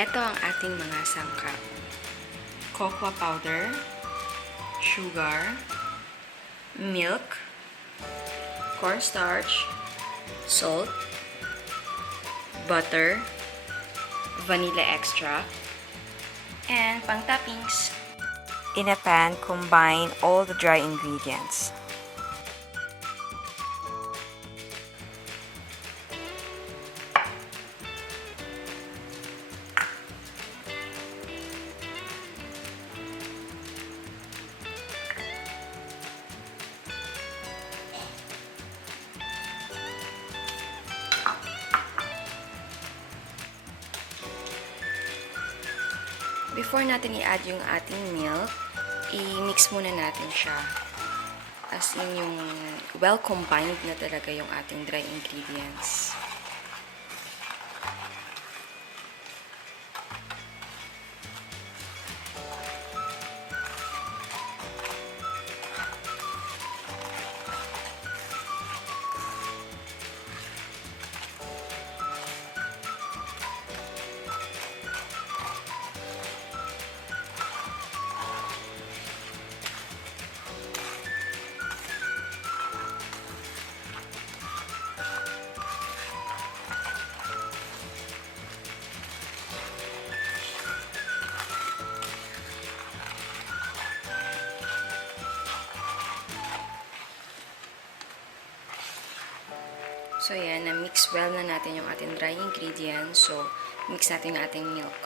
Ito ang ating mga sangkap. Cocoa powder, sugar, milk, cornstarch, salt, butter, vanilla extract, and pang toppings. In a pan, combine all the dry ingredients. Before natin i-add yung ating milk, i-mix muna natin siya. As in yung well-combined na talaga yung ating dry ingredients. So, yan. Na-mix well na natin yung ating dry ingredients. So, mix natin yung ating milk.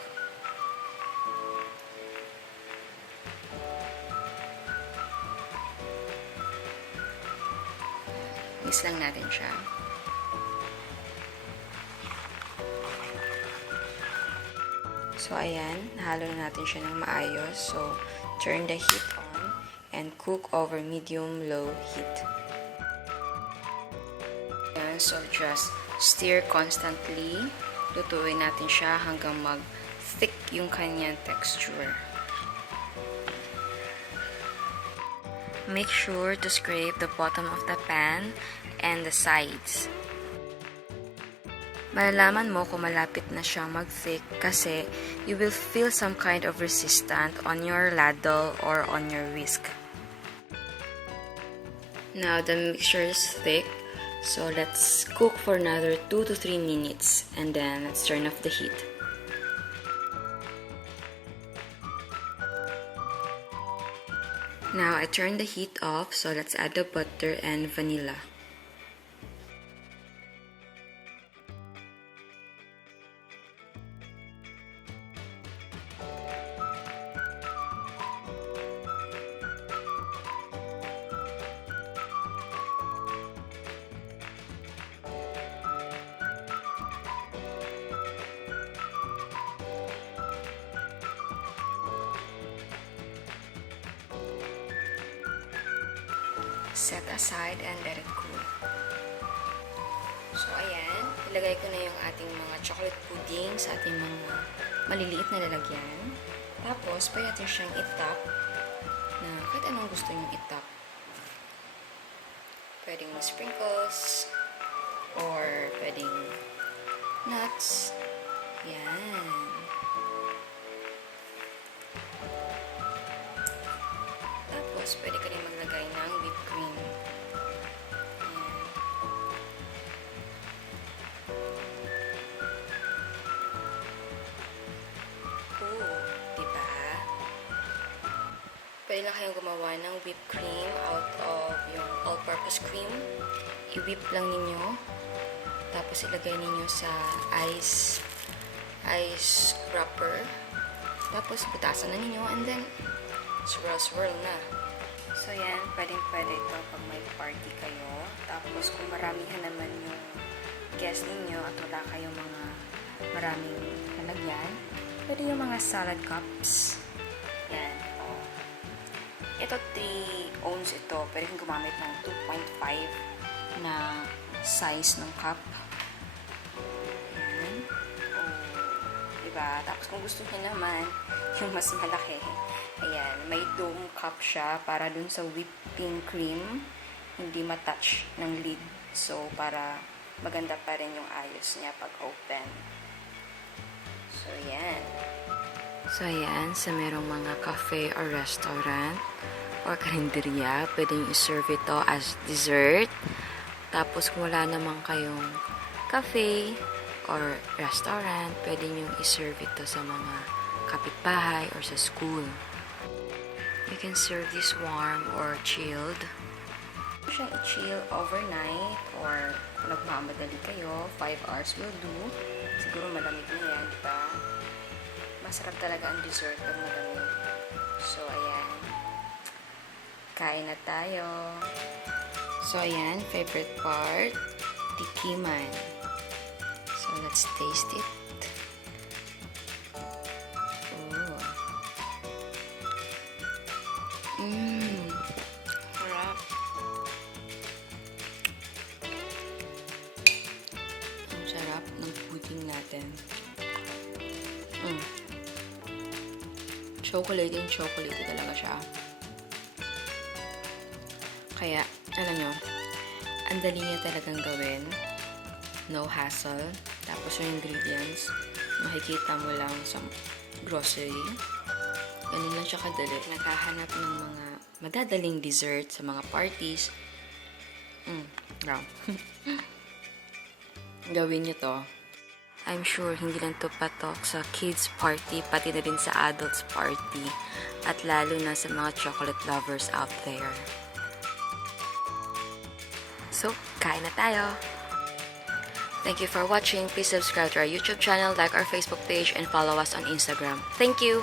Mix lang natin siya. So, ayan. Nahalo na natin siya ng maayos. So, turn the heat on and cook over medium-low heat. So, just stir constantly. Lutuin natin siya hanggang mag-thick yung kanyang texture. Make sure to scrape the bottom of the pan and the sides. Malalaman mo kung malapit na siyang mag-thick kasi you will feel some kind of resistance on your ladle or on your whisk. Now, the mixture is thick. So, let's cook for another 2 to 3 minutes and then let's turn off the heat. Now, I turned the heat off, so let's add the butter and vanilla. Set aside and let it cool. So, ayan. Ilagay ko na yung ating mga chocolate pudding sa ating mga maliliit na lalagyan. Tapos, pwede natin siyang itap na kahit anong gusto nyo itap. Pwedeng sprinkles or pwedeng nuts. Yan. Tapos, pwede ka rin maglagay ng whipped cream. Ayan. Diba? Pwede na kayong gumawa ng whipped cream out of yung all-purpose cream. I-whip lang ninyo. Tapos, ilagay ninyo sa ice wrapper. Tapos, butasan na ninyo and then, swirl na. So, yan. Pwedeng-pwede ito pag may party kayo. Tapos, kung maramihan naman yung guest ninyo at wala kayong mga maraming lalagyan, pwede yung mga salad cups. Yan. Oh. Ito, 3 ounce ito. Pwede kong gumamit ng 2.5 na size ng cup. Yan. Oh. Diba? Tapos, kung gusto niyo naman yung mas malaki, ayan, may dome cup siya para dun sa whipping cream, hindi matouch ng lid. So, para maganda pa rin yung ayos niya pag open. So, So, yan. So, ayan, sa merong mga cafe or restaurant or karinderya, pwede nyo iserve ito as dessert. Tapos, kung wala naman kayong cafe or restaurant, pwede nyo iserve ito sa mga kapitbahay or sa school. You can serve this warm or chilled. Siyang i-chill overnight or kung nagmamadali kayo, 5 hours will do. Siguro malamig na yan, di ba? Masarap talaga ang dessert pag malamig. So, ayan. Kain na tayo. So, ayan. Favorite part, tikiman. So, let's taste it. Ooh. Sarap. Ang sarap ng pudding natin. Chocolate talaga siya. Kaya, alam nyo, ang dali niya talagang gawin. No hassle. Tapos yung ingredients, makikita mo lang sa grocery. Ganun lang siya kadali. Naghahanap ng mga madadaling dessert sa mga parties. Wow. Gawin niyo to. I'm sure hindi lang to patok sa kids party, pati na rin sa adults party. At lalo na sa mga chocolate lovers out there. So, kain na tayo! Thank you for watching. Please subscribe to our YouTube channel, like our Facebook page, and follow us on Instagram. Thank you!